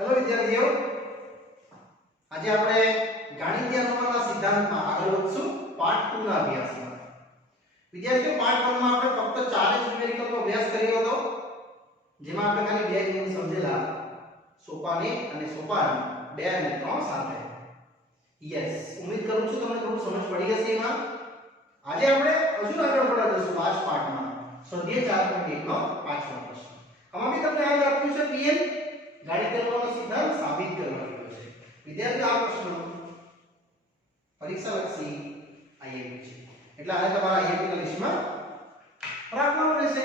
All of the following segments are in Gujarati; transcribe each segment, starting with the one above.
હેલો વિદ્યાર્થીઓ, આજે આપણે ગાણિતીય અનુમાનના સિદ્ધાંતમાં આગળ વધશું પાર્ટ 2 ના અભ્યાસમાં. વિદ્યાર્થીઓ, પાર્ટ 1 માં આપણે ફક્ત 4 જ ન્યુમેરિકલનો અભ્યાસ કર્યો હતો, જેમાં આપણે ખાલી બે નિયમ સમજેલા, સોપાન 1 અને સોપાન 2 અને 3 સાથે. યસ, ઉમ્મીદ કરું છું તમને થોડું સમજ પડી હશે એમાં. આજે આપણે હજુ આગળ વધવા જશું આ જ પાર્ટમાં. સ્વાધ્યાય 4.1 નો પાંચમો પ્રશ્ન. આમાં બી તમને યાદ આપ્યું છે પીએમ ગાણિતીય અનુમાનનો સિદ્ધાંત સાબિત કરવા કીધો છે. વિદ્યાર્થીઓ, આ પ્રશ્ન પરીક્ષાલક્ષી આઈએમપી છે, એટલે આને તમારા આઈએમપી ના લિસ્ટમાં રાખવાનું રહેશે.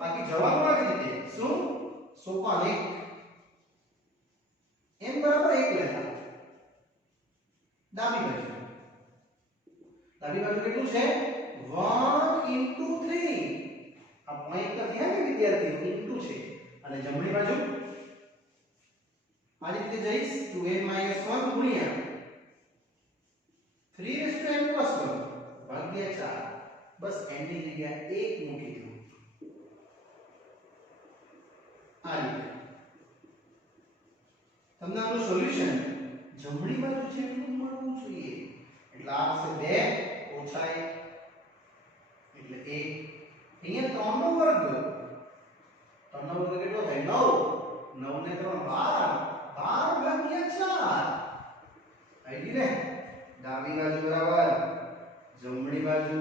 બાકી જવાબ આવી રીતે શું? સોપાન 1 m બરાબર 1 લેતા ડાબી બાજુ કેટલું છે? 1 * 3. આ પોઈન્ટ નથી હે વિદ્યાર્થીઓ, ઇન્ટુ છે. અને જમણી બાજુ આ રીતે જઈશ 2n - 1 ગુણ્યા 3n + 1 ભાગ્યા 4. બસ n ની જગ્યાએ 1 મૂકી દો. આ રીતે તમને આનું સોલ્યુશન જમણી બાજુ જેટલું મળવું જોઈએ. એટલે આ આવશે 2 - 1 એટલે 1. અહીંયા 3 નો વર્ગ. 3 નો વર્ગ કેટલો થાય? 9. 9 ને 3 12. 12 ભાગ્યા 4. આવી ગઈ ને? ડાબી બાજુ બરાબર જમણી બાજુ.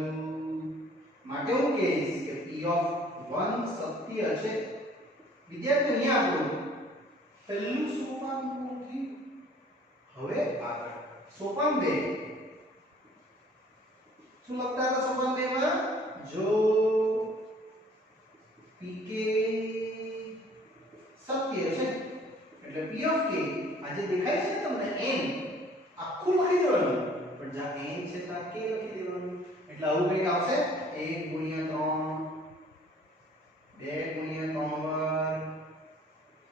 માટે હું કહીશ કે p of 1 સત્ય છે. વિદ્યાર્થીઓ, અહીંયા આપણું પહેલું સોપાન પૂરું થયું. હવે આગળ સોપાન 2. શું લખતા હતા સોપાન 2 માં? જો pk સત્ય છે એટલે p of k આજે દેખાય છે તમને n આખું લખી દેવાનું, પણ જ્યાં n છે ત્યાં k લખી દેવાનું. એટલે આવું કંઈક આવશે 1 * 3 2 * 3 વર્ગ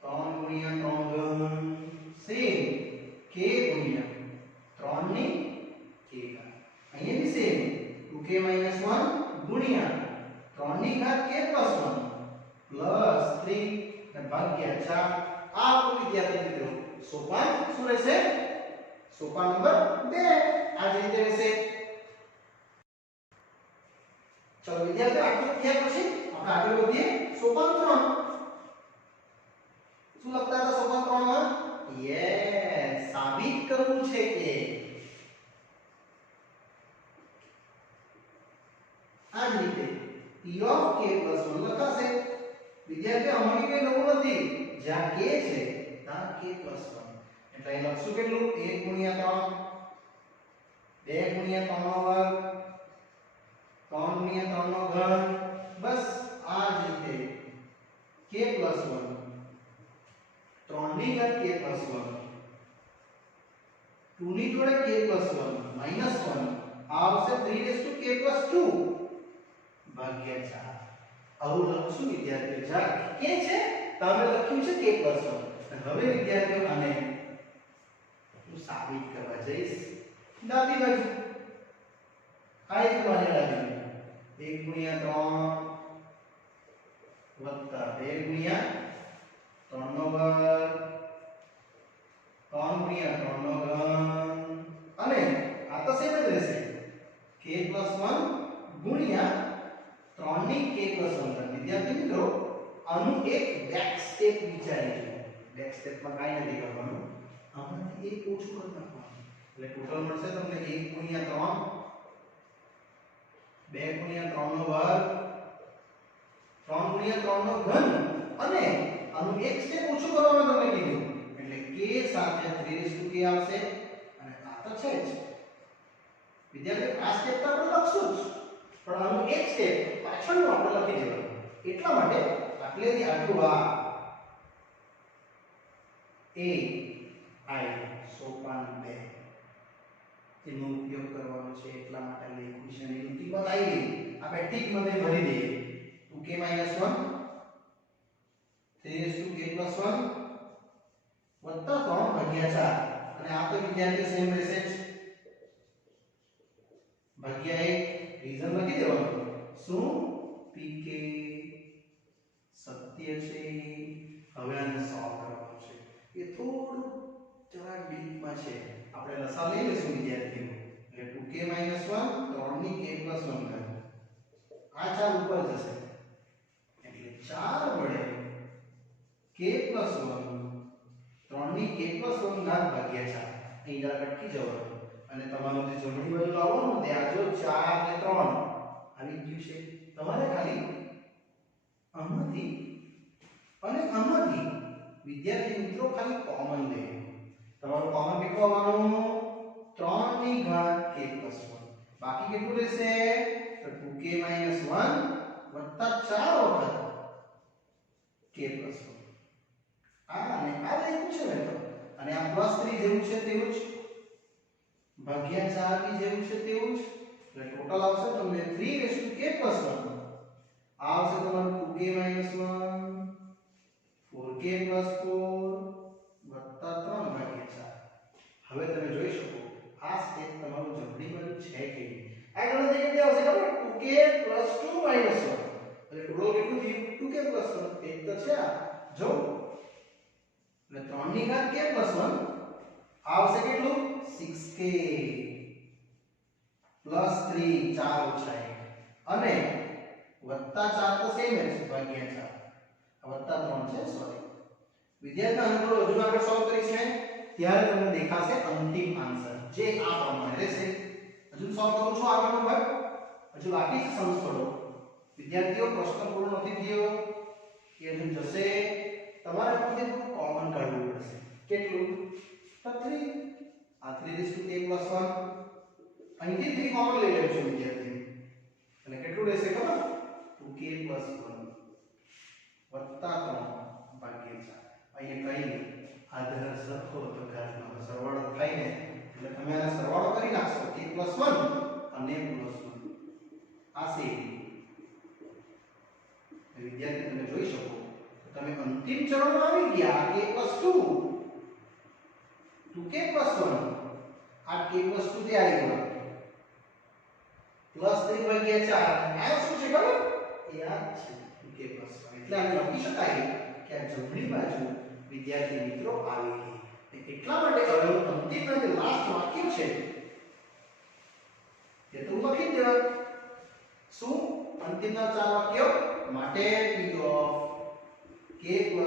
3 * 3 સેમ k * 3 ની k ઘાત. અહીંયા બી સેમ 2k - 1 ગુણ્યા 3 ની ઘાત k + 1 પ્લસ 3 અને ભાગ્યા 4. આ આપણું વિદ્યાર્થી મિત્રો સોપાન શું રહેશે? સોપાન નંબર 2 આ જ રીતે રહેશે. ચલો વિદ્યાર્થીઓ, આટલું થયા પછી આપણે આગળ વધીએ સોપાન 3. શું લખતા હતા સોપાન 3 માં? યસ, સાબિત કરવું છે કે આ જ રીતે p of k + 1 લખાશે. વિદ્યાર્થીઓ, આમાં કઈ નવું નથી. જ્યાં k છે ત્યાં k + 1. એટલે અહીં લખશું કેટલું? 1 * 3 2 * 3 નો વર્ગ 3 * 3 નો ઘન. બસ આ જ રીતે k + 1 3 ની ઘાત k + 1 2 ની જોડે k + 1 -1 આવશે 3k + 2 ભાગ્યા 4. આવું લખશું વિદ્યાર્થીઓ. જ્યાં k છે તમે લખ્યું છે k + 1. હવે વિદ્યાર્થીઓ, આને હું સાબિત કરવા જઈશ ડાબી બાજુ. આ એક બાજુ ડાબી 1 * 3 + 2 * 3 નો વર્ગ 3 * 3 નો ઘન. અને આ તો સેમ જ રહેશે k + 1 ગુણ્યા 3 ની k + 1. વિદ્યાર્થી મિત્રો, આનું એક બેક સ્ટેપ વિચારી લો. બેક સ્ટેપમાં કાઈ નથી કરવાનું, આમાંથી એક ઓછું કરી નાખવાનું. એટલે ટોટલ મળશે તમને 1 * 3 2 * 3 નો વર્ગ 3 * 3 નો ઘન. અને આનું એક સ્ટેપ ઓછું કરવાનું તમને કીધું, એટલે k સાથે 3k આવશે. અને આ તો છે જ વિદ્યાર્થી, આ સ્ટેપ તો આપણે લખશું જ, પણ આનું એક સ્ટેપ પાછળનું આપણે લખી દેવાનું. એટલા માટે આટલેથી આટલું આ a i સોપાન 2 એનો ઉપયોગ કરવાનો છે. એટલા માટે લખ્યું છે. અને એની કિંમત આવી ગઈ. આપણે ઠીક મને ભરી દઈએ 2k - 1 3k + 1 વત્તા 3 ભાગ્યા 4. અને આ તો વિદ્યાર્થીઓ સેમ રહેશે જ. ભાગ્યા 1 રીઝન લખી દેવાનું. શું? pk સત્ય છે. હવે આને સોલ્વ કરવાનું છે. એ થોડું જરા ડીપમાં છે. આપણે લસા લઈ લેશું વિદ્યાર્થીઓ. એટલે 2k - 1 3 ની k + 1 ઘાત. આ 4 ઉપર જશે એટલે 4 વડે k + 1 3 ની k + 1 ઘાત ભાગ્યા 4. અહીં જરા અટકી જવાનું અને તમારું જે જમણી બાજુ લાવવાનું તે આ જો 4 ને 3 આવી ગયું છે. તમારે ખાલી આમાંથી અને આમાંથી વિદ્યાર્થી મિત્રો ખાલી કોમન લેવું. તમારું કોમન કેટલું આવવાનું 3 ની ઘાત k + 1. બાકી કેટલું રહેશે તો 2k - 1 વત્તા 4 વખત k + 1. અને આ લખ્યું છે ને તો અને આ +3 જેવું છે તેવું જ ભાગ્યા 4 બી જેવું છે તેવું જ એટલે ટોટલ આવશે તમને 3k + 1. આ આવશે તમારું 2k - 1 4k + 4 વત્તા 3 ભાગ્યા 4. હવે તમે જોઈ શકો આ સ્ટેપ તમારું જમણી બાજુ છે કે આ ગણતરી કેવી આવશે ખબર 2k + 2 - 1 એટલે ટોટલ કેટલું થયું 2k + 1 એક તો છે આ જો એટલે 3 ની ઘાત k + 1 આવશે કેટલું 6k + 3 4 ઓછા 1 અને વત્તા 4 તો સેમ જ ભાગ્યા 4 વત્તા 3 છે સોરી વિદ્યાર્થી આને થોડું હજુ આપણે સોલ્વ કરીશું ત્યારે તમને દેખાશે અંતિમ આન્સર જે આ પ્રમાણે રહેશે. હજુ સોલ્વ કરું છું આગળનો ભાગ હજુ બાકી છે સમસ્યાઓ. વિદ્યાર્થીઓ પ્રશ્ન પૂરો નથી થયો એ હજુ જશે. તમારે પછી થોડું કોમન કાઢવું પડશે. કેટલું તો 3 આ 3k + 1 અહીંથી 3 કોમન લઈ લેજો વિદ્યાર્થીઓ અને કેટલું રહેશે ખબર 2k + 1 વત્તા 3 ભાગ્યા 4. અહીંયા કઈ નહીં આધાર સરખો તો ઘાતનો સરવાળો થાય ને એટલે તમે આનો સરવાળો કરી નાખશો k + 1 અને +1 આ છે વિદ્યાર્થી તમે જોઈ શકો તમે અંતિમ ચરણમાં આવી ગયા k + 2 2k + 1 આ k + 2 તે આવી ગયો +3 ભાગ્યા 4 આ શું છે ખબર એ આ છે 2k + 1 એટલે આને લખી શકાય કે આ જમણી બાજુ વિદ્યાર્થી મિત્રો આવી ગઈ. એટલા માટે હવે અંતિમના જે લાસ્ટ વાક્ય છે તે તો લખી દેવા. શું અંતિમના 4 વાક્યો માટે p k + 1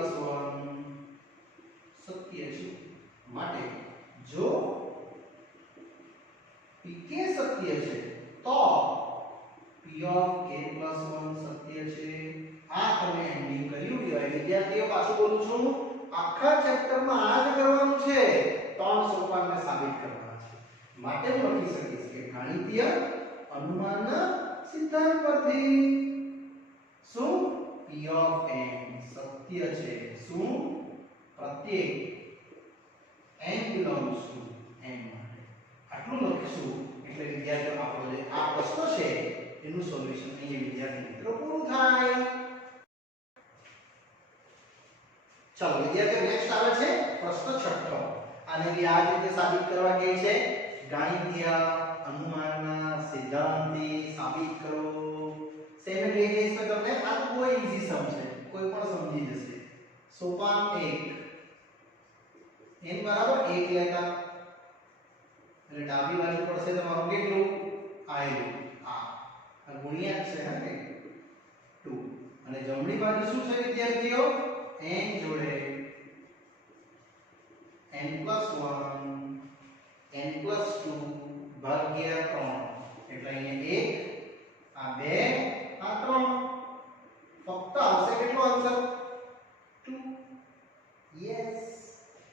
સત્ય છે. માટે જો pk સત્ય છે તો p k + 1 સત્ય છે. આ તમે એન્ડિંગ કર્યું કહેવાય. વિદ્યાર્થીઓ પાછું બોલું છું આખા ચેપ્ટરમાં આ જ કરવાનું છે. 3 સોપાનને સાબિત કરવાના છે. માટે હું લખી શકીશ કે ગણિતીય અનુમાનના સિદ્ધાંત પરથી શું p સત્ય છે. શું પ્રત્યેક n belongs to n માટે આટલું લખીશું એટલે વિદ્યાર્થીઓ આપણો જે આ પ્રશ્ન છે એનું સોલ્યુશન અહીંયા વિદ્યાર્થી મિત્રો પૂરું થાય. ચાલો વિદ્યાર્થીઓ નેક્સ્ટ આવે છે પ્રશ્ન 6. આને બી આ રીતે સાબિત કરવા કહે છે ગણિતીય અનુમાનના સિદ્ધાંતથી સાબિત કરો. સેમે કહી દઈશ તો તમને આ તો બહુ ઈઝી સમ છે કોઈ પણ સમજી જશે. સોપાન 1 n બરાબર 1 લેતા એટલે ડાબી બાજુ પડશે તમારું કેટલું આયલું આ ગુણ્યા છે હે 2 અને જમણી બાજુ શું છે વિદ્યાર્થીઓ n જોડે n + 1 n + 2 ભાગ્યા 3 એટલે અહીંયા 1 આ 2 આ 3 ફક્ત આવશે કેટલો આન્સર 2. યસ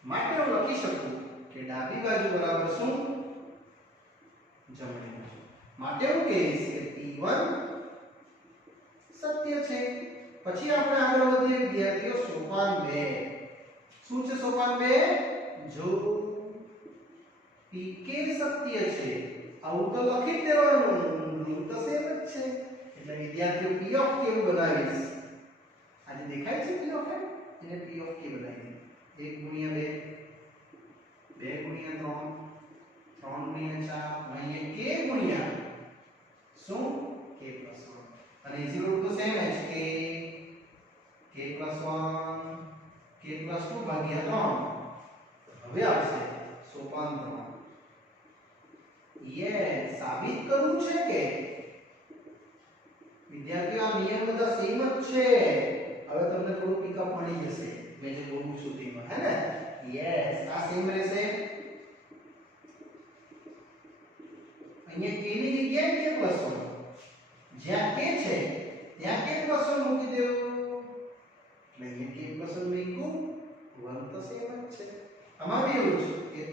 માટે હું લખી શકું કે ડાબી બાજુ બરાબર શું જમણી બાજુ. માટે હું કહીશ કે p1 સત્ય છે. પછી આપણે આગળ વધીએ વિદ્યાર્થીઓ સોપાન 2. શું છે સોપાન 2 જો pk સત્ય છે આવું તો લખી જ દેવાનું રૂલ તો સેમ જ છે. એટલે વિદ્યાર્થીઓ p કેવું બનાવીશ આજે દેખાય છે p એને p બનાવી દે 1 * 2 2 * 3 3 * 4 અહીંયા k ગુણ્યા શું k + 1 અને ઇઝ ઇક્વલ ટુ સેમ જ કે k + 1 k + 2 ભાગ્યા હવે આવશે સોપાન 3 યસ સાબિત કરવું છે કે વિદ્યાર્થીઓ આ નિયમ બધા સેમ જ છે હવે તમને થોડું પિકઅપ મળી જશે મેં જે બોલું છું તેમાં હે ને યસ આ સેમ રહેશે અહીંયા k ની જગ્યાએ k + 1 જ્યાં k છે ત્યાં k + 1 મૂકી દેવું એટલે અહીંયા k + 1 મૂક્યું 1 તો સેમ જ છે આમાં બી એવું જ k + 1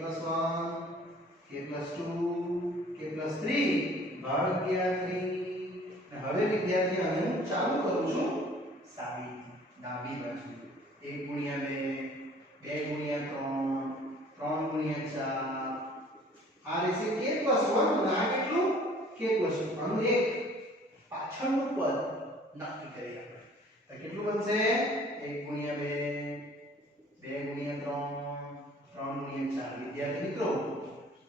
k + 2 k + 3 ભાગ્યા 3 હવે વિદ્યાર્થીઓ આને હું ચાલુ કરું છું સાબિત ડાબી બાજુ 1 * 2 2 * 3 3 * 4 આ રહેશે k + 1 અને આ કેટલું k + 1 આનું એક પાછળનું પદ નક્કી કરી આપણે તો કેટલું બનશે 1 * 2 2 * 3 3 * 4 વિદ્યાર્થી મિત્રો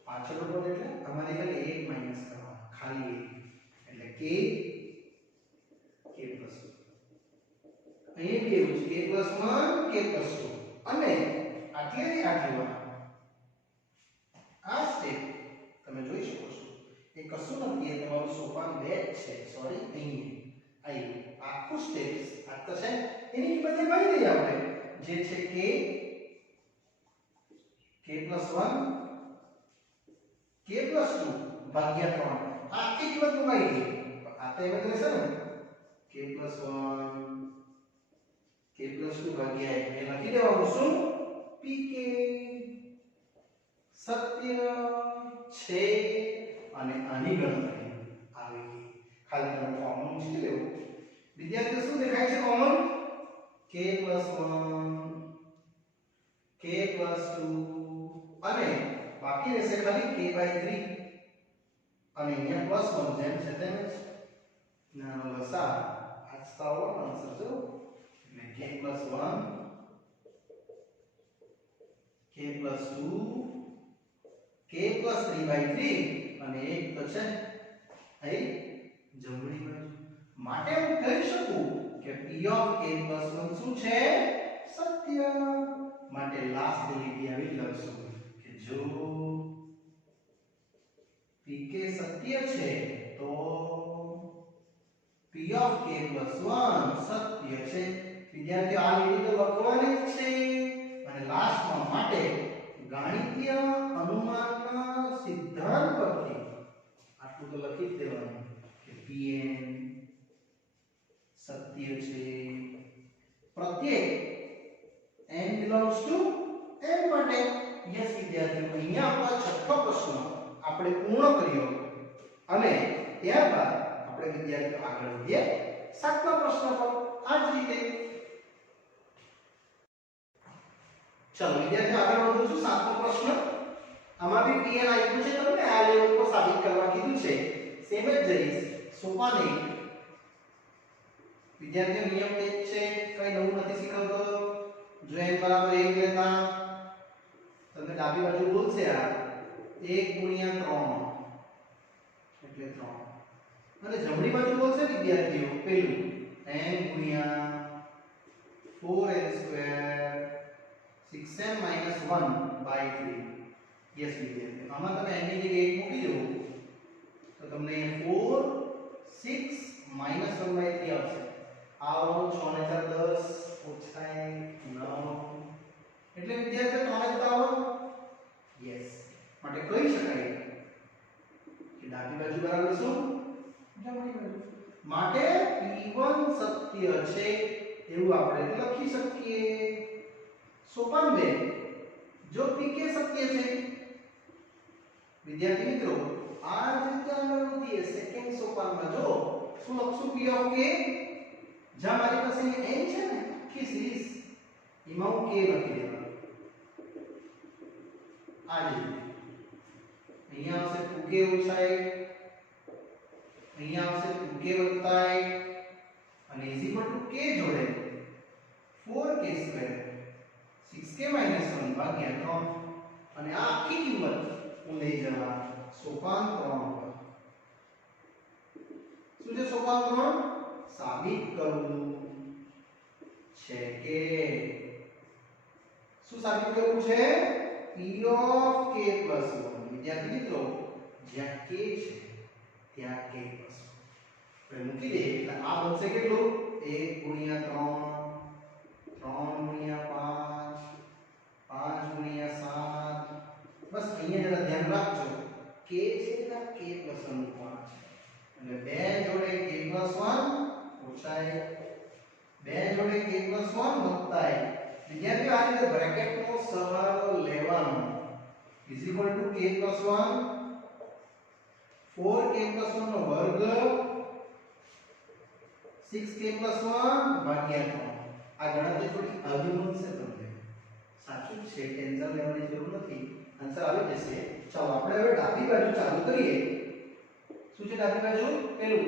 પાછળનું પદ એટલે અમારે ખાલી 1 માઈનસ કરવાનું ખાલી 1 એટલે k + 1 અહીં કેવું છે k + 1 k + 2 અને આટલું આ સ્ટેપ તમે જોઈ શકો છો એ કશું નથી એ તમારું સોપાન 2 છે સોરી અહીં આખું સ્ટેપ્સ આ તો છે એની કિંમત મળી દઈએ આપણે જે છે k + 1 k + 2 ભાગ્યા 3 આખી કિંમત મળી ગઈ આ તો એમ જ રહેશે ને k + 1 k + 2 ભાગ્યા 1 એ લખી દેવાનું શું pk સત્ય છે અને આની ગણતરી આવી ગઈ ખાલી તમે કોમન મૂકી લેવું વિદ્યાર્થીઓ શું દેખાય છે કોમન k + 1 k + 2 અને બાકી રહેશે ખાલી k/3 અને અહીંયા +1 જેમ છે તેમ જ નાનો લસા આજતા હોવાનો આન્સર જો એટલે k + 1 k + 2 k + 3/3 અને એક તો છે અહીં જમણી બાજુ માટે હું કહી શકું કે p of k + 1 શું છે સત્ય માટે લાસ્ટ લીટી આવી લખશું કે જો pk સત્ય છે તો p of k + 1 સત્ય છે વિદ્યાર્થીઓ આ લીટી તો લખવાની જ છે અને લાસ્ટમાં માટે ગાણિતીય અનુમાનના સિદ્ધાંત પરથી આટલું તો લખી જ દેવાનું કે pn સત્ય છે પ્રત્યેક n belongs to n માટે યસ વિદ્યાર્થીઓ અહીંયા આપણો છઠ્ઠો પ્રશ્ન આપણે પૂર્ણ કર્યો અને ત્યારબાદ આપણે વિદ્યાર્થીઓ આગળ વધીએ સાતમા પ્રશ્ન પર આ જ રીતે ચલો વિદ્યાર્થીઓ આગળ વધું છું સાતમો પ્રશ્ન આમાં બી pn આપ્યું છે તમને આ લેવલ પર સાબિત કરવા કીધું છે સેમ જ જઈશ સોપાન 1 વિદ્યાર્થીઓ નિયમ તે જ છે કઈ નવું નથી શીખવતો જો n = 1 લેતા તમને ડાબી બાજુ બોલશે આ 1 * 3 એટલે 3 અને જમણી બાજુ બોલશે વિદ્યાર્થીઓ પેલું n * 4n² 6n - 1/3 યસ વિદ્યાર્થીઓ આમાં તમે n ની જગ્યાએ 1 મૂકી દો તો તમને 4 6 - 1/3 આવશે આવવાનું 6 ને 4 10 ઓછા 9 એટલે વિદ્યાર્થીઓ 3 ને 4 યસ માટે કહી શકાય કે ડાબી બાજુ બરાબર શું જમણી બાજુ માટે p1 સત્ય છે એવું આપણે લખી શકીએ સોપાન 2 જો pk સત્ય છે વિદ્યાર્થી મિત્રો આ જ રીતે આગળ વધીએ સેકન્ડ સોપાનમાં જો શું લખશું p of k જ્યાં મારી પાસે n છે ને આખી સિરીઝ એમાં હું k લખી દેવાનો આ જ રીતે અહીંયા આવશે 2k - 1 અહીંયા આવશે 2k + 1 અને = k જોડે 4k² 6k - 1 ભાગ્યા 3 અને આ આખી કિંમત હું લઈ જવા સોપાન 3 પર શું છે સોપાન 3 સાબિત કરવું છે કે શું સાબિત કરવું છે p of k plus 1 વિદ્યાર્થી મિત્રો જ્યાં k છે ત્યાં k plus 1 એટલે મૂકી દઈએ એટલે આ બનશે કેટલું 1 ગુણ્યા 3 3 ગુણ્યા 5 5 ગુણ્યા 7 બસ અહીંયા જરા ધ્યાન રાખજો k છે ત્યાં k plus 1 મૂકવાનું છે એટલે 2 જોડે k plus 1 ઓછા 1 2 જોડે k plus 1 વત્તા 1 વિદ્યાર્થીઓ આ રીતે બ્રેકેટનો સરવાળો લેવાનો is equal to k plus 1 4k plus 1 નો વર્ગ 6k plus 1 ભાગ્યા 3 આ ગણતરી થોડી અઘરી બનશે તમને સાચું છે ટેન્શન લેવાની જરૂર નથી આન્સર આવી જશે ચાલો આપણે હવે ડાબી બાજુ ચાલુ કરીએ શું છે ડાબી બાજુ પેલું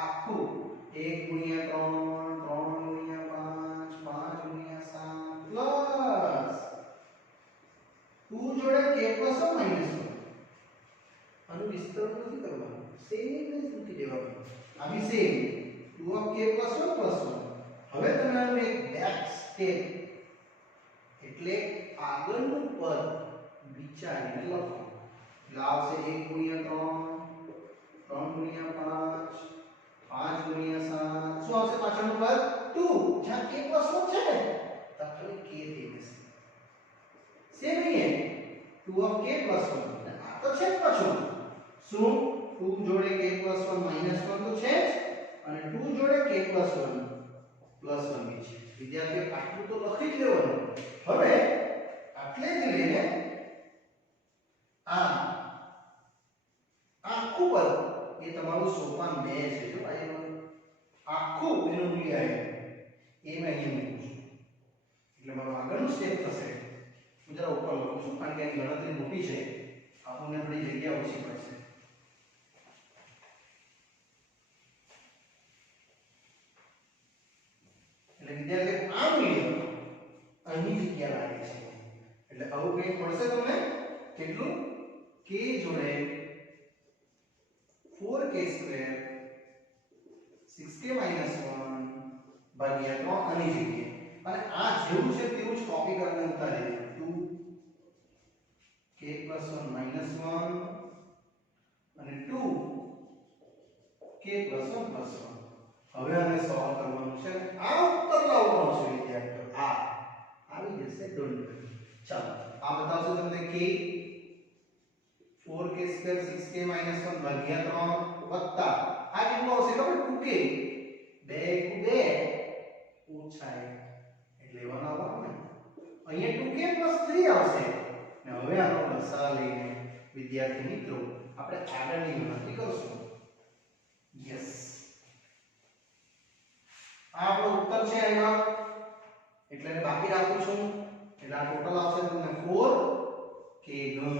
આખું 1 ગુણ્યા 3 3 ગુણ્યા 5 5 ગુણ્યા 7 પ્લસ 2 જોડે k plus 1 minus 1 આનું વિસ્તરણ નથી કરવાનું સેમ જ મૂકી દેવાનું આવી same 2 of k plus 1 plus 1 હવે તમે આનું એક બેક સ્ટેપ એટલે આગળનું પદ વિચારીને લખો એટલે આવશે 1 ગુણ્યા 3 3 ગુણ્યા 5 5 ગુણ્યા 7 શું આવશે પાછળનું પદ 2 જ્યાં k plus 1 છે ને તો ખાલી k થઈ જશે સેમ નહીં 2 of k plus 1 આ તો છે પાછું શું 2 જોડે k plus 1 minus 1 તો છે જ અને 2 જોડે k plus 1 plus 1 બી છે વિદ્યાર્થીઓ આટલું તો લખી જ લેવાનું હવે આટલે જ લઈને આ આખું પદ એ તમારું સોપાન 2 છે જો ભાઈ આખું એનું મૂલ્ય આવે એ મેં અહીં મૂકું છું એટલે મારું આગળનું સ્ટેપ થશે હું જરા ઉપર લખું છું કારણ કે એની ગણતરી મોટી છે આપણને થોડી જગ્યા ઓછી પડશે એટલે વિદ્યાર્થી આ મૂલ્ય અહીં જગ્યા લાગે છે એટલે આવું કંઈક મળશે તમને કેટલું k જોડે 4k સ્ક્વેર 6k minus 1 ભાગ્યા 3 આની જગ્યાએ અને આ જેવું છે તેવું જ કોપી કરીને ઉતારી દે 2k plus 1 minus 1 અને 2k plus 1 plus 1 હવે આને સોલ્વ કરવાનું છે આ ઉત્તર લાવવાનો છે વિદ્યાર્થીઓ આ આવી જશે ડોન્ટ ચાલો આ બતાવશો તમને k 4k square 6k minus 1 ભાગ્યા 3 વત્તા આ કેટલું આવશે ખબર 2k 2 ઓછા 1 એટલે એવાનો આવવાનો ને અહીંયા 2k plus 3 આવશે ને હવે આનો લસા લઈને વિદ્યાર્થી મિત્રો આપણે આગળની ગણતરી કરશું યસ આ આપણો ઉત્તર છે એનો એટલે એને બાકી રાખું છું એટલે આ ટોટલ આવશે તમને 4k ઘન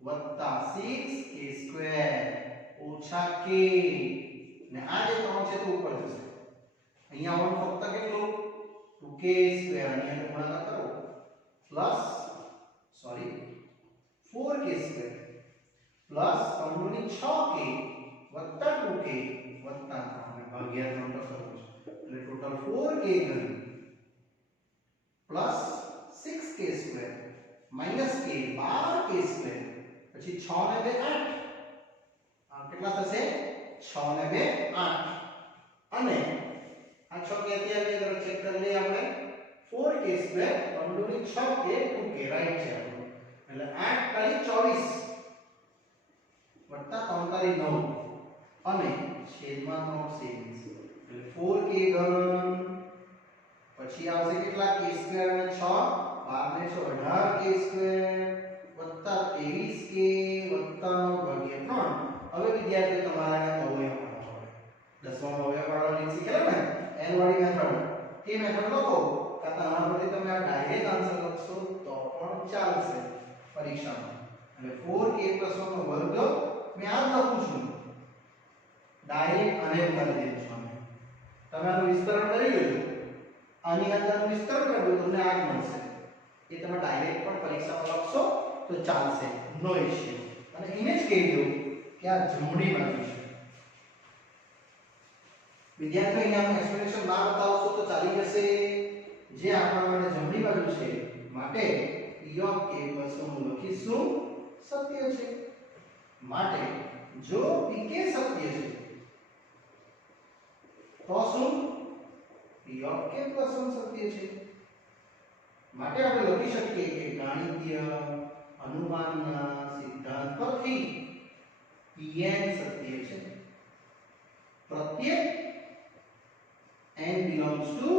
વત્તા 6k સ્ક્વેર ઓછા k ને આ જે 3 છે તો ઉપર જશે અહીંયા આવવાનું ફક્ત કેટલું 2k સ્ક્વેર અહીંયા ગુણાકાર કરો plus sorry 4k square plus 3 * 6k વત્તા 2k વત્તા 3 ભાગ્યા 3 તો કરો એટલે ટોટલ 4k ઘન plus 6k square minus k 12k square પછી 6 ને 2 8 આ કેટલા થશે 6 ને 2 8 અને આ 6 કે અત્યારે જરા ચેક કરી લઈએ આપણે 4k square 3 * 6k 2k right છે એટલે 8 તારી 24 વત્તા 3 તારી 9 અને છેદમાં 3 સેકન્ડ એટલે 4k ઘન પછી આવશે કેટલા k સ્ક્વેર અને 6 12 ને 18k સ્ક્વેર વત્તા 23k વત્તા 9 ભાગ્યા 3 હવે વિદ્યાર્થીઓ તમારે આને અવયવ પાડવા પડે 10 માં અવયવ પાડવાની શીખેલા ને n વાળી મેથડ તે મેથડ લખો કાતા આના પરથી તમે આ ડાયરેક્ટ આન્સર લખશો તો પણ ચાલશે પરીક્ષામાં એટલે 4k + 1 નો વર્ગ મેં આ લખું છું ડાયરેક્ટ આને ઉતારી દઉં છું તમે આનું વિસ્તરણ કરી લેજો આની અંદર વિસ્તરણ કરી દો તમને આ જ મળશે એ તમે ડાયરેક્ટ પણ પરીક્ષામાં લખશો તો ચાલશે નો ઇશ્યુ અને એને જ કહી દો કે આ જમણી બાજુ છે વિદ્યાર્થીઓ અહીંયા એક્સપ્લેનેશન ના બતાવશો તો ચાલી જશે જે આપણા માટે જમણી બાજુ છે માટે p p of k plus 1 લખીશું સત્ય છે માટે જો pk સત્ય છે તો શું p ઓફ k પ્લસ 1 સત્ય છે માટે આપણે લખી શકીએ કે ગાણિતીય અનુમાનના સિદ્ધાંત પરથી pn સત્ય છે પ્રત્યેક n belongs to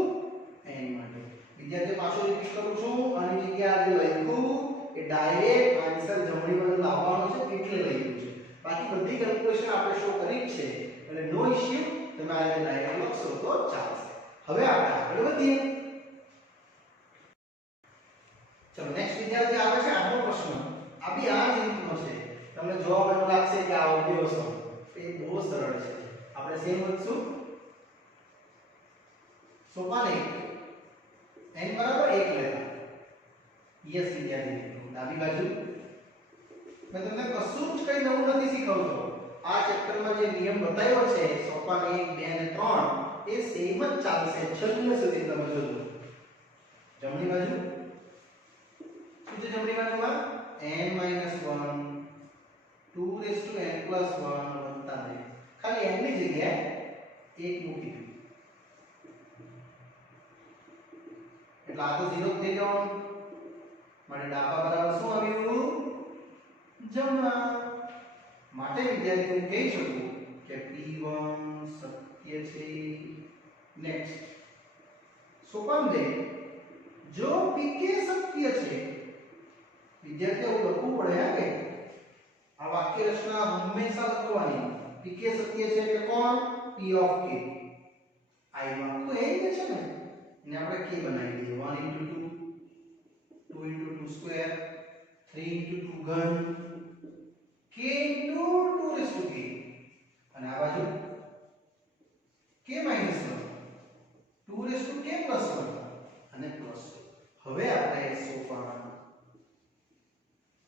n માટે વિદ્યાર્થીઓ પાછો રિપીટ કરું છું આની જગ્યાએ આજે લખ્યું એ ડાયરેક્ટ આન્સર જમણી બાજુ લાવવાનો છે એટલે લખ્યું છે બાકી બધી કેલ્ક્યુલેશન આપણે શો કરી જ છે એટલે નો ઇશ્યુ તમે આ રીતે ડાયરેક્ટ લખશો તો ચાલશે હવે આપણે આગળ વધીએ ચલો નેક્સ્ટ વિદ્યાર્થી આવે છે આપણો પ્રશ્ન આ બી આ જ રીતનો છે તમને જવાબ એમ લાગશે કે આ ઓબ્વિયસ છે એ બહુ સરળ છે આપણે સેમ વધશું સોપાન 1 n બરાબર 1 લેતા યસ વિદ્યાર્થી ડાબી બાજુ મેં તમને કશું જ કઈ નવું નથી શીખવતો આ ચેપ્ટરમાં જે નિયમ બતાવ્યો છે સોપાન 1 2 અને 3 એ સેમ જ ચાલશે છેલ્લે સુધી તમે જોજો જમણી બાજુ શું છે જમણી બાજુમાં n - 1 2n + 1 વત્તા 2 ખાલી n ની જગ્યાએ 1 મૂકી દો એટલે આ તો 0 થઈ જવાનું માટે ડાબા બરાબર શું આવ્યું જમણા માટે વિદ્યાર્થી હું કહી શકું કે p1 સત્ય છે નેક્સ્ટ સોપાન 2 જો pk સત્ય છે વિદ્યાર્થીઓ લખવું પડે હા કે આ વાક્ય રચના હંમેશા લખવાની pk સત્ય છે એટલે કોણ p ઓફ k આઈ માં તો એ જ છે ને ને આપણે k બનાવી દઈએ 1 * 2 2 * 2 સ્ક્વેર 3 * 2 ઘન k * 2k અને આ બાજુ k - 1 2k + 1 અને પ્લસ હવે આપણે સોપાન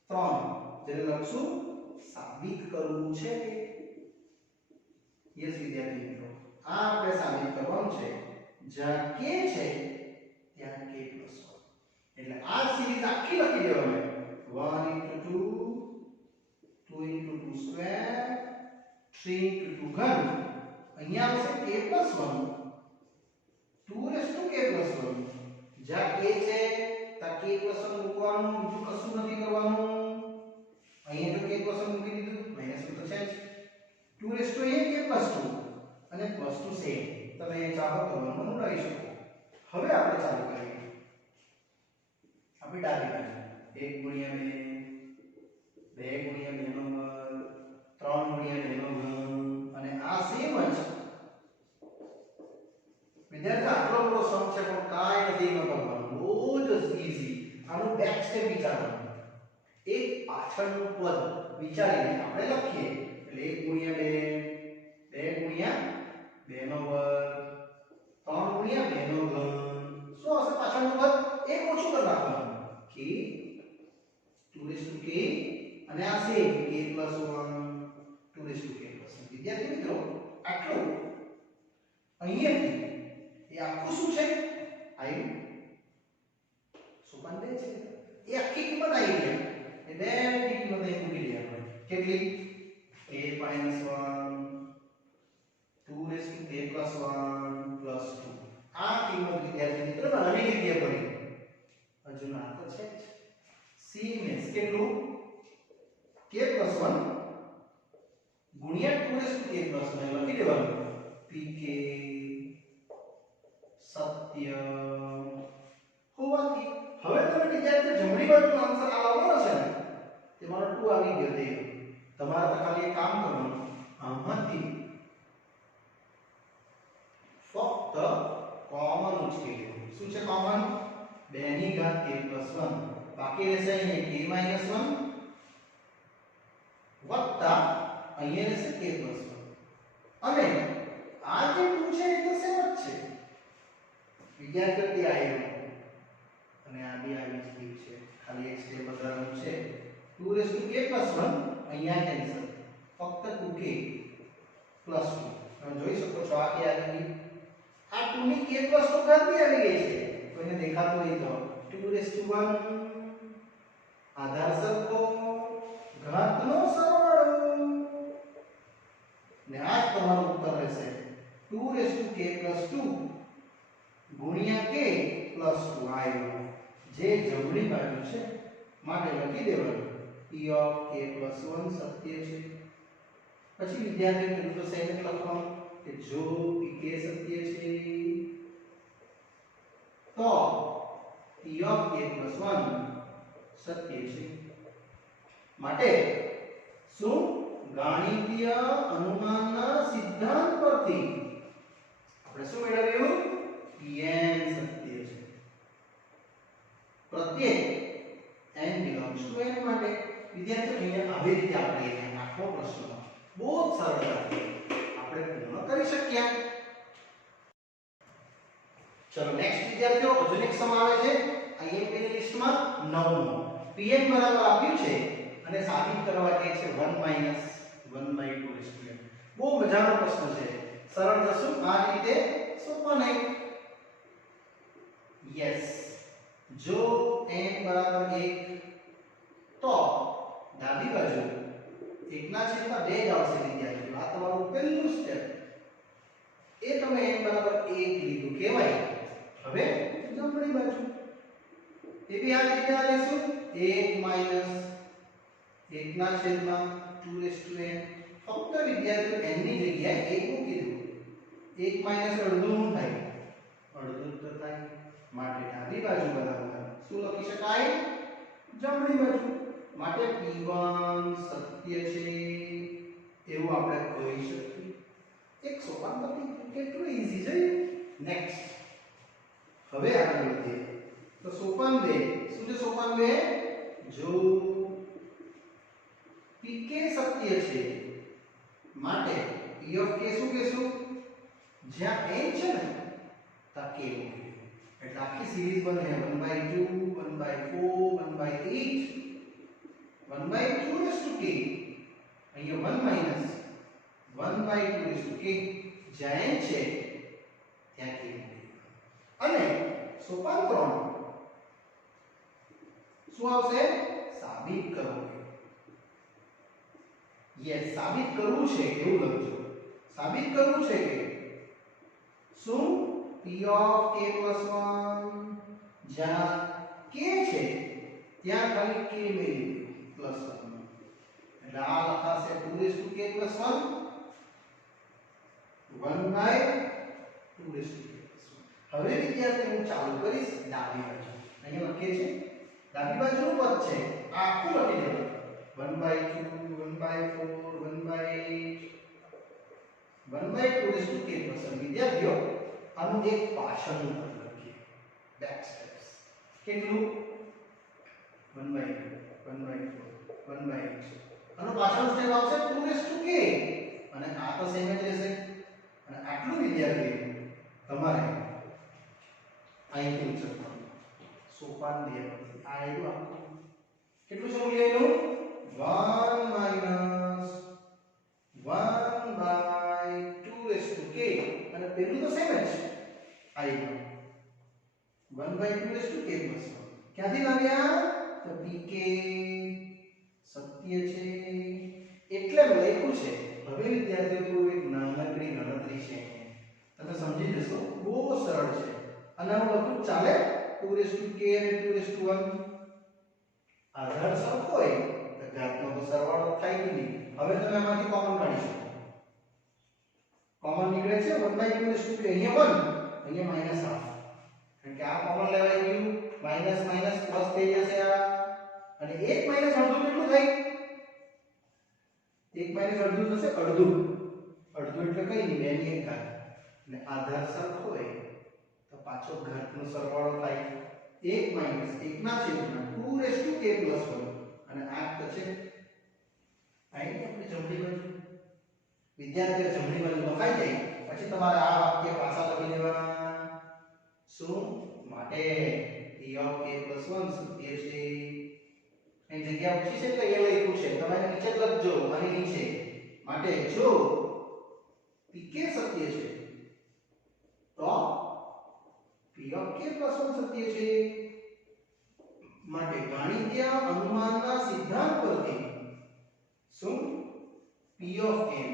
3 જેને લખશું સાબિત કરવું છે યસ વિદ્યાર્થી મિત્રો આ આપણે સાબિત કરવાનું છે જ્યાં k છે ત્યાં k + 1 એટલે આ સિરીઝ આખી લખી દેવાની 1 * 2 2 * 2 સ્ક્વેર 3 * 2 ઘન અહીંયા આવશે k + 1 2k + 1 જ્યાં k છે ત્યાં k + 1 મૂકવાનું બીજું કશું નથી કરવાનું અહીંયા જો k + 1 મૂકી દીધું માઈનસ તો છે જ 2k + 2 અને +2 સેમ તમે એ ચાહો કરવાનું બનાવી શકો હવે આપણે ચાલુ કરીએ આપણે ડાબી બાજુ 1 * 2 2 * 2 નો વર્ગ 3 * 2 નો ઘન અને આ સેમ જ વિદ્યાર્થી આટલો બધો સમ છે પણ કાંઈ નથી ન કરવાનું બહુ જ ઈઝી આનું બેક સ્ટેપ વિચારવાનું એક પાછળનું પદ વિચારીને આપણે લખીએ એટલે 1 * 2 2 * 2 નો વર્ગ 3 * 2 નો ઘન શું હશે પાછળનું પદ એક ઓછું કરી નાખવાનું k 2k અને આ સેમ k + 1 2k + 1 વિદ્યાર્થી મિત્રો આટલું અહીંયાથી એ આખું શું છે આવ્યું સોપાન 2 છે એ આખી કિંમત આવી ગઈ એ બે ની કિંમત અહીં મૂકી દઈએ આપણે કેટલી k - 1 2k + 1 + 2 આ કિંમત વિદ્યાર્થી મિત્રો આની જગ્યાએ ભરી હજુ ના તો છે સીમેન્સ કેટલું k + 1 ગુણ્યા 2k + 1 લખી દેવાનું pk સત્ય હોવાથી હવે તમે વિદ્યાર્થી જમણી બાજુનો આન્સર આ આવવાનો છે ને તમારો 2 આવી ગયો તે તમારે તો ખાલી એક કામ કરવાનું આમાંથી ફક્ત કોમન ઉચકી લેવું શું છે કોમન 2 ની ઘાત k + 1 બાકી રહેશે અહીંયા k - 1 વત્તા અહીંયા રહેશે k + 1 અને આ જે 2 છે એ તો સેમ જ છે વિદ્યાર્થી આવ્યો અને આ બી આવી જ છે ખાલી એક સ્ટેપ બદલવાનું છે 2k + 1 અહીંયા કેન્સલ ફક્ત 2k + 2 તમે જોઈ શકો છો આ કે આવી ગઈ આ 2 ની k + 2 ઘાત બી આવી ગઈ છે કોઈને દેખાતું હોય તો 2 * 1 આધાર સરખો, ઘાતનો સરવાળો, ને આ જ તમારો ઉત્તર રહેશે 2k+2 ગુણ્યા k + 2 આવ્યો, જે જમણી બાજુ છે માટે લખી દેવાનું p(k+1) સત્ય છે. પછી વિદ્યાર્થીઓ પેલું તો સેમ લખવાનું કે જો pk સત્ય છે તો p(k+1) સત્ય છે. માટે શું ગાણિતીય અનુમાનના સિદ્ધાંત પરથી આપણે શું મેળવ્યું? pn સત્ય છે. પ્રત્યેક n belongs to n માટે વિદ્યાર્થીઓ અહીંયા આવી રીતે આપણે એને આખો પ્રશ્ન બહુ જ સરળતાથી આપણે પૂર્ણ કરી શક્યા. ચલો નેક્સ્ટ વિદ્યાર્થીઓ હજુ એક સમ આવે છે IMP ની લિસ્ટમાં 9મો. pn બરાબર આપ્યું છે અને સાબિત કરવા કહે છે 1 - 1/2. બહુ મજાનો પ્રશ્ન છે. સરળ જશું આ રીતે સોપો નહીં. યસ, જો n બરાબર 1 તો ડાબી બાજુ 1/2 જ આવશે વિદ્યાર્થીઓ. આ તમારું પહેલું સ્ટેપ. એ તમે n બરાબર 1 લીધું કહેવાય. હવે જમણી બાજુ એ બી આ રીતે લેશું 1 - 1/2n. ફક્ત વિદ્યાર્થીઓ n ની જગ્યાએ 1 મૂકી દો. 1 - અડધું શું થાય? અડધું તો થાય. માટે ડાબી બાજુ બરાબર શું લખી શકાય? જમણી બાજુ. માટે p1 સત્ય છે એવું આપણે કહી શકીએ. એક સોપાન પતી કેટલું ઈઝી છે. નેક્સ્ટ હવે આગળ વધીએ તો સોપાન 2. શું છે સોપાન 2? જો pk સત્ય છે માટે p of k શું કહેશું? જ્યાં n છે ને ત્યાં k મૂકીએ એટલે આખી સિરીઝ બને 1/2 1/4 1/8 1/2k. અહીંયા 1 - 1/2k જ્યાં n છે ત્યાં k મૂકીએ. અને સોપાન 3 શું આવશે? સાબિત કરો. યસ, સાબિત કરવું છે એવું લખજો. સાબિત કરવું છે કે શું p(k+1) જ્યાં k છે ત્યાં ખાલી k મેળવી +1 એટલે આ લખાશે 2k+1 1/2k+1. હવે વિદ્યાર્થી હું ચાલુ કરીશ ડાબી બાજુ. અહીંયા લખીએ છે ડાબી બાજુનું પદ છે આ આખું લખી દેવું 1/2 1/4 1/8 1/2k+1. વિદ્યાર્થીઓ આનું એક પાછળનું પદ લખીએ બેક સ્ટેપ્સ. કેટલું? 1/2 1/4 1/8. આનો પાછળનો સ્ટેપ આવશે 2k અને આ તો સેમ જ રહેશે. અને આટલું વિદ્યાર્થી તમારે અહીંથી ઉચકવાનું સોપાન 2 પરથી આ આવ્યું આખું. કેટલું છે મૂલ્ય એનું? 1/2k અને પેલું તો સેમ જ આવ્યું 1/2k+1. ક્યાંથી લાવ્યા? તો pk સત્ય છે એટલે લખ્યું છે. હવે વિદ્યાર્થીઓ થોડું એક નાનકડી ગણતરી છે તમે સમજી જશો. બહુ સરળ છે અને હું લખું ચાલે 2k અને 2:1. આધાર સરખો હોય તો ઘાતનો તો સરવાળો થાય કે નહીં. હવે તમે આમાંથી કોમન કાઢી શકો. કોમન નીકળે છે 1/2 અહીંયા 1 અહીંયા -1 કારણ કે આ કોમન લેવાઈ ગયું. માઈનસ માઈનસ પ્લસ થઈ જશે આ અને 1 - અડધું કેટલું થાય? 1 - અડધું થશે અડધું. અડધું એટલે કઈ નહીં 2 ની 1 ઘાત. અને આધાર સરખો હોય તો પાછો ઘાતનો સરવાળો થાય 1 - 1/2k+1 અને આ તો છે અહીં આપણી જમણી બાજુ. વિદ્યાર્થીઓ જમણી બાજુ લખાઈ જાય પછી તમારે આ વાક્ય પાછા લખી દેવાના. શું? માટે p(k+1) સત્ય છે. અહીં જગ્યા ઓછી છે એટલે એ લખ્યું છે. તમે નીચે જ લખજો આની નીચે. માટે જો pk સત્ય છે તો p(k+1) સત્ય છે. માટે ગાણિતીય અનુમાનના સિદ્ધાંત પરથી શું P of n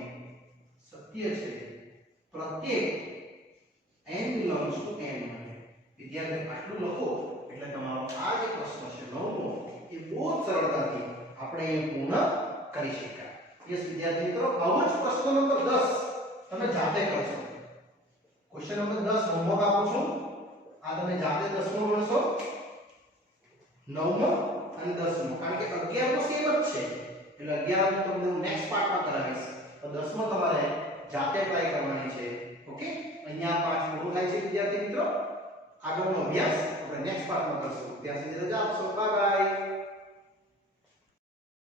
સત્ય છે પ્રત્યેક n belongs to n માટે. વિદ્યાર્થીઓ આટલું લખો એટલે તમારો આ જે પ્રશ્ન છે નવમો એ બહુ જ સરળતાથી આપણે અહીં પૂર્ણ કરી શકાય. યસ વિદ્યાર્થી મિત્રો, આવો જ પ્રશ્ન નંબર 10 તમે જાતે કરશો. ક્વેશ્ચન નંબર 10 હોમવર્ક આપું છું. આ તમે જાતે 10મો ગણશો, 9મો અને 10મો, કારણ કે 11મો સેમ જ છે એટલે 11મો તમને હું નેક્સ્ટ પાર્ટમાં કરાવીશ. તો 10મો તમારે જાતે ટ્રાય કરવાની છે. ઓકે, અહીંયા પાઠ પૂરો થાય છે વિદ્યાર્થી મિત્રો. આગળનો અભ્યાસ આપણે નેક્સ્ટ પાર્ટમાં કરશું. ત્યાં સુધી રજા આપશો. Bye bye.